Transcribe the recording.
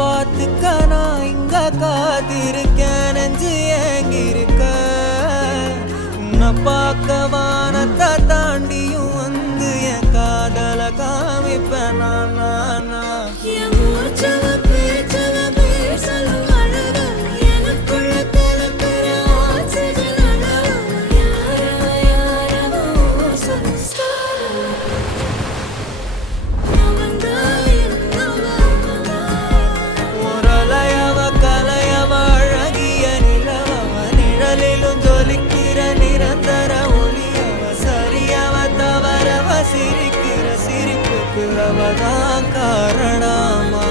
பார்த்துக்க நான் இங்க காத்திருக்கேன் நெஞ்சு ஏங்கிருக்க உன்னை பார்க்க வானத்தை தாண்டியும் வந்து என் காதல காமிப்பேன் நான் அவதான் காரணமா